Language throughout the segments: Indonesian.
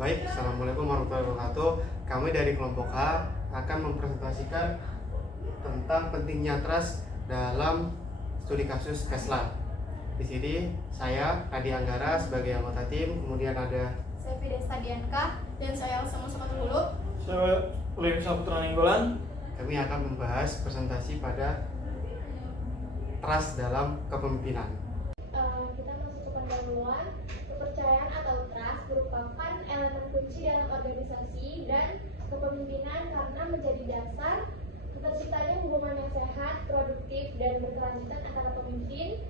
Baik, Assalamualaikum warahmatullahi wabarakatuh. Kami dari kelompok A akan mempresentasikan tentang pentingnya trust dalam studi kasus Tesla. Di sini saya Adi Anggara sebagai anggota tim, kemudian ada Saya Fidesta Dianka dan saya Elsa Musamat Hulu. Saya Lim Saputra Ninggolan. kami akan membahas presentasi pada trust dalam kepemimpinan. Kita masuk ke pendahuluan. Kepercayaan atau trust merupakan elemen kunci dalam organisasi dan kepemimpinan karena menjadi dasar terciptanya hubungan yang sehat, produktif, dan berkelanjutan antara pemimpin,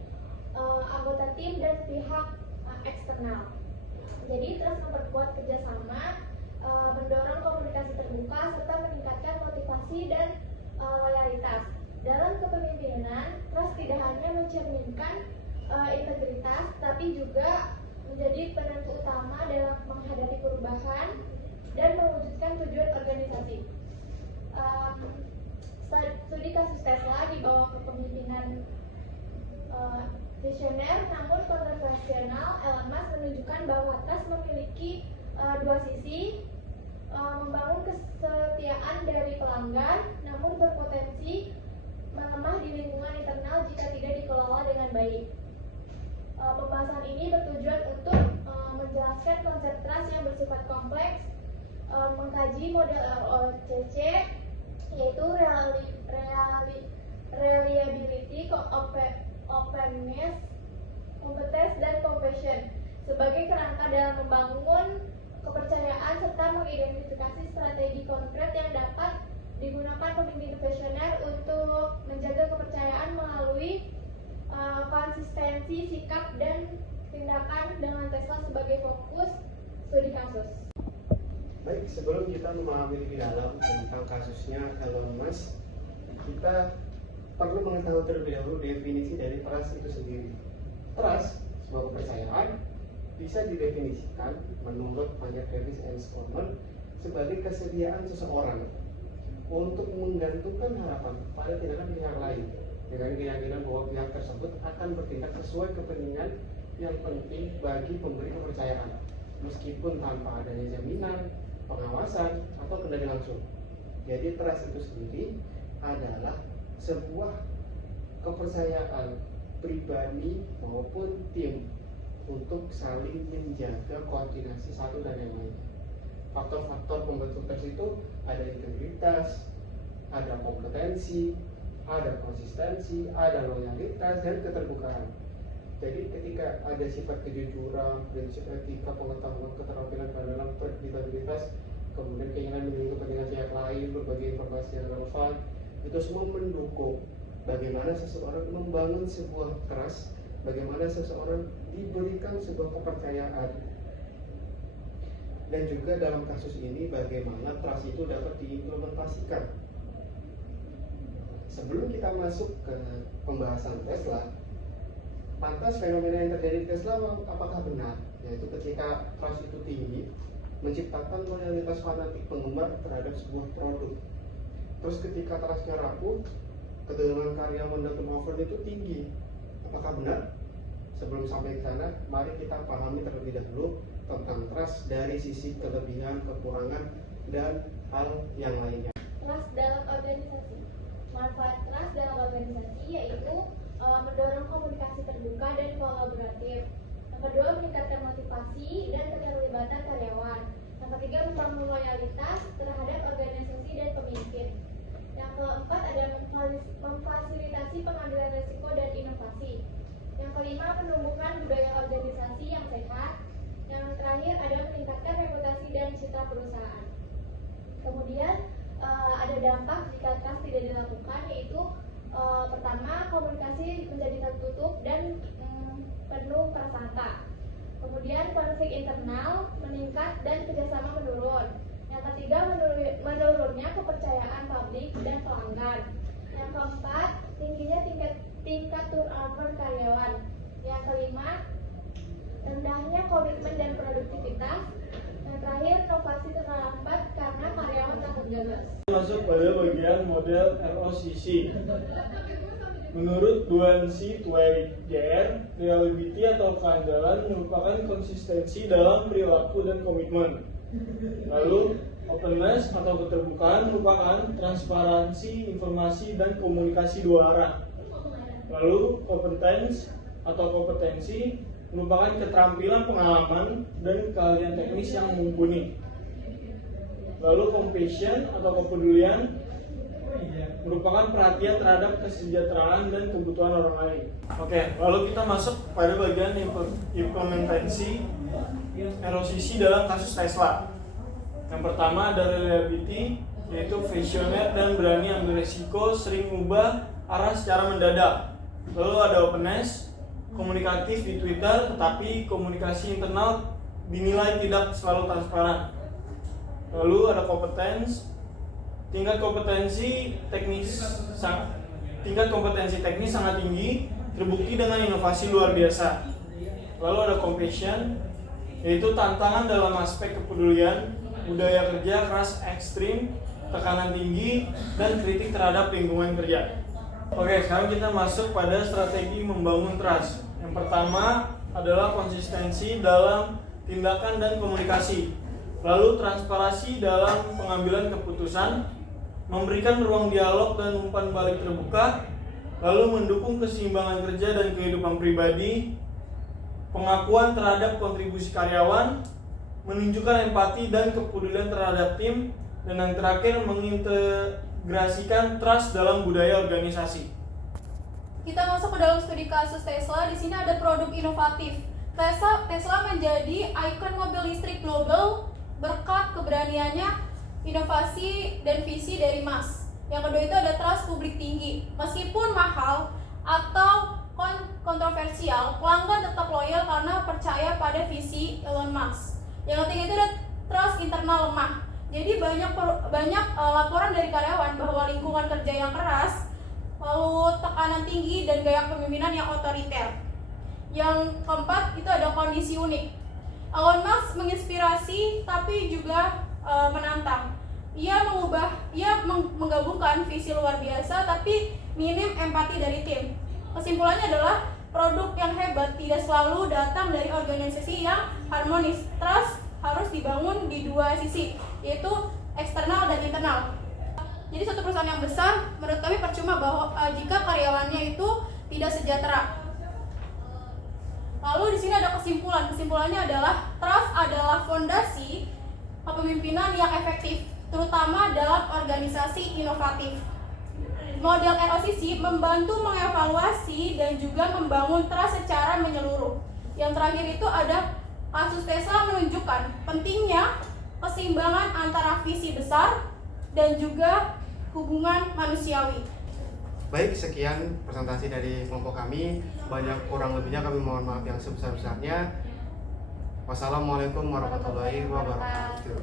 anggota tim, dan pihak eksternal. Jadi trust memperkuat kerjasama, mendorong komunikasi terbuka, serta meningkatkan motivasi dan loyalitas. Dalam kepemimpinan, trust tidak hanya mencerminkan integritas, tapi juga menjadi penentu utama dalam menghadapi perubahan dan mewujudkan tujuan organisasi. Studi kasus Tesla di bawah kepemimpinan visioner namun kontroversial, Elon Musk menunjukkan bahwa trust memiliki dua sisi, membangun kesetiaan dari pelanggan namun berpotensi melemah di lingkungan internal jika tidak dikelola dengan baik. Pembahasan ini bertujuan untuk menjelaskan konsep trust yang bersifat kompleks, mengkaji model ROCC yaitu reliability, openness, competence, dan compassion sebagai kerangka dalam membangun kepercayaan serta mengidentifikasi strategi konkret yang dapat digunakan pemimpin visioner untuk menjaga kepercayaan melalui konsistensi sikap dan tindakan dengan Tesla sebagai fokus studi kasus. Baik, sebelum kita memahami lebih dalam tentang kasusnya Elon Musk, kita perlu mengetahui terlebih dahulu definisi dari trust itu sendiri. Trust, sebuah kepercayaan, bisa didefinisikan menurut Mark Davis and Skolman sebagai kesediaan seseorang untuk menggantungkan harapan pada tindakan pihak lain dengan keyakinan bahwa pihak tersebut akan bertindak sesuai kepentingan yang penting bagi pemberi kepercayaan, meskipun tanpa adanya jaminan, pengawasan, atau kendali langsung. Jadi trust itu sendiri adalah sebuah kepercayaan pribadi maupun tim untuk saling menjaga koordinasi satu dan yang lainnya. Faktor-faktor pembentuk trust itu ada integritas, ada kompetensi, ada konsistensi, ada loyalitas, dan keterbukaan. Jadi ketika ada sifat kejujuran, prinsip etika, pengetahuan, keterampilan dalam berintegritas, kemudian keinginan melindungi kepentingan pihak lain, berbagai informasi yang relevan, itu semua mendukung bagaimana seseorang membangun sebuah trust, bagaimana seseorang diberikan sebuah kepercayaan. Dan juga dalam kasus ini bagaimana trust itu dapat diimplementasikan. Sebelum kita masuk ke pembahasan Tesla, lantas fenomena yang terjadi di Tesla apakah benar? Yaitu ketika trust itu tinggi, menciptakan loyalitas fanatik penggemar terhadap sebuah produk. Terus ketika trustnya rapuh, ketegangan karyawan dan turnover itu tinggi. Apakah benar? Sebelum sampai ke sana, mari kita pahami terlebih dahulu tentang trust dari sisi kelebihan, kekurangan, dan hal yang lainnya. Trust dalam organisasi. Manfaat trust dalam organisasi yaitu mendorong komunikasi terbuka dan kolaboratif. Yang kedua, meningkatkan motivasi dan keterlibatan karyawan. Yang ketiga, membangun loyalitas terhadap organisasi dan pemimpin. Yang keempat, ada memfasilitasi pengambilan risiko dan inovasi. Yang kelima, penumbuhan budaya organisasi yang sehat. Yang terakhir, ada meningkatkan reputasi dan citra perusahaan. Kemudian ada dampak jika trust tidak dilakukan, yaitu pertama, komunikasi menjadi tertutup dan penuh prasangka. Kemudian konflik internal meningkat dan kerjasama menurun. Yang ketiga, menurunnya kepercayaan publik dan pelanggan. Yang keempat, tingginya tingkat turnover karyawan. Yang kelima, rendahnya komitmen dan produktivitas. Yang terakhir, inovasi terlambat karena karyawan takut gagal. Masuk pada bagian model ROCC. Menurut Guanxi Weiger, reliability atau keandalan merupakan konsistensi dalam perilaku dan komitmen. Lalu openness atau keterbukaan merupakan transparansi informasi dan komunikasi dua arah. Lalu competence atau kompetensi merupakan keterampilan, pengalaman, dan keahlian teknis yang mumpuni. Lalu compassion atau kepedulian merupakan perhatian terhadap kesejahteraan dan kebutuhan orang lain. Oke, lalu kita masuk pada bagian implementasi ROCC dalam kasus Tesla. Yang pertama ada reliability, yaitu visioner dan berani ambil resiko, sering mengubah arah secara mendadak. Lalu ada openness, komunikatif di Twitter, tetapi komunikasi internal dinilai tidak selalu transparan. Lalu ada competence, tingkat kompetensi teknis sangat tinggi, terbukti dengan inovasi luar biasa. Lalu ada compassion, yaitu tantangan dalam aspek kepedulian, budaya kerja keras ekstrim, tekanan tinggi, dan kritik terhadap lingkungan kerja. Oke, sekarang kita masuk pada strategi membangun trust. Yang pertama adalah konsistensi dalam tindakan dan komunikasi. Lalu transparansi dalam pengambilan keputusan, memberikan ruang dialog dan umpan balik terbuka, lalu mendukung keseimbangan kerja dan kehidupan pribadi, pengakuan terhadap kontribusi karyawan, menunjukkan empati dan kepedulian terhadap tim, dan yang terakhir mengintegrasikan trust dalam budaya organisasi. Kita masuk ke dalam studi kasus Tesla. Di sini ada produk inovatif. Tesla menjadi ikon mobil listrik global berkat keberaniannya, inovasi dan visi dari Musk. Yang kedua itu ada trust publik tinggi. Meskipun mahal atau kontroversial, pelanggan tetap loyal karena percaya pada visi Elon Musk. Yang ketiga itu ada trust internal lemah. Jadi banyak laporan dari karyawan bahwa lingkungan kerja yang keras, lalu tekanan tinggi dan gaya kepemimpinan yang otoriter. Yang keempat itu ada kondisi unik. Elon Musk menginspirasi tapi juga menantang. Ia menggabungkan visi luar biasa tapi minim empati dari tim. Kesimpulannya adalah produk yang hebat tidak selalu datang dari organisasi yang harmonis. Trust harus dibangun di dua sisi, yaitu eksternal dan internal. Jadi suatu perusahaan yang besar menurut kami percuma bahwa jika karyawannya itu tidak sejahtera. Lalu di sini ada kesimpulan. Kesimpulannya adalah trust adalah fondasi kepemimpinan yang efektif, terutama dalam organisasi inovatif. Model ROCC membantu mengevaluasi dan juga membangun trust secara menyeluruh. Yang terakhir itu ada kasus Tesla menunjukkan pentingnya keseimbangan antara visi besar dan juga hubungan manusiawi. Baik, sekian presentasi dari kelompok kami. Banyak kurang lebihnya kami mohon maaf yang sebesar-besarnya. Wassalamualaikum warahmatullahi wabarakatuh.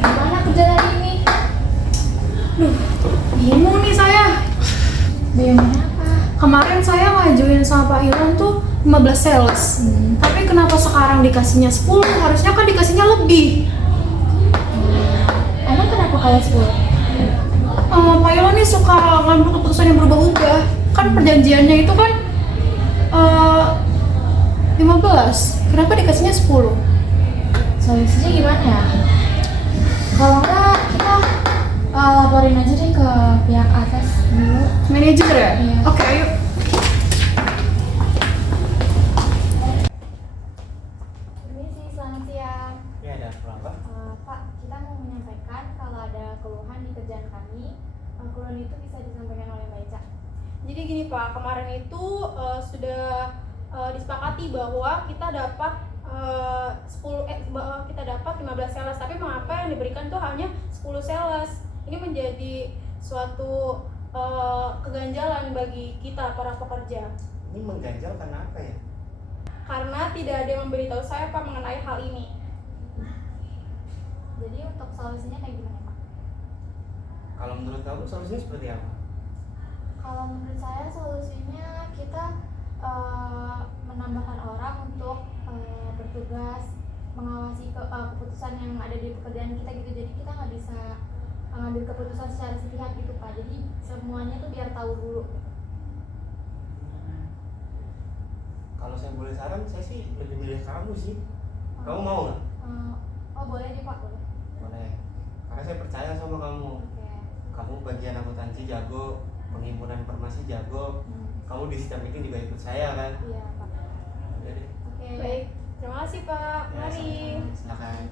Gimana kerja hari ini? Bingung nih saya. Bingung apa? Kemarin saya ngajuin sama Pak Ilham tuh 15 sales. Tapi kenapa sekarang dikasihnya 10? Harusnya kan dikasihnya lebih. Emang kenapa kalau 10? Pak Ilham nih suka ngambil keputusan yang berubah-ubah. Kan perjanjiannya itu kan 15. Kenapa dikasihnya 10? Solusinya gimana ya? Kalau enggak kita laporin aja deh ke pihak atas dulu. Manajer ya? Iya. Oke, ayo. Permisi, selamat siang. Ya, ada apa? Pak, kita mau menyampaikan kalau ada keluhan di kerjaan kami. Keluhan itu bisa disampaikan oleh Mbak Ica. Jadi gini Pak, kemarin itu sudah disepakati bahwa kita dapat 15 sales, tapi mengapa yang diberikan tuh hanya 10 sales? Ini menjadi suatu keganjalan bagi kita para pekerja. Ini mengganjal karena apa ya? Karena tidak ada yang memberitahu saya Pak mengenai hal ini. Jadi untuk solusinya kayak gimana Pak? Kalau menurut kamu solusinya seperti apa? Kalau menurut saya solusinya kita menambahkan orang untuk bertugas mengawasi keputusan yang ada di pekerjaan kita gitu. Jadi kita nggak bisa ngambil keputusan secara sepihak gitu Pak. Jadi semuanya tuh biar tahu dulu. Kalau saya boleh saran, saya sih lebih milih kamu sih. Kamu mau nggak? Oh boleh nih Pak, boleh. Boleh. Karena saya percaya sama kamu. Oke. Kamu bagian akuntansi jago, pengimpunan informasi jago. Kamu di setiap meeting juga ikut saya kan? Iya Pak. Udah deh. Oke. Baik, terima kasih Pak. Ya, Mari. sama-sama. Silakan.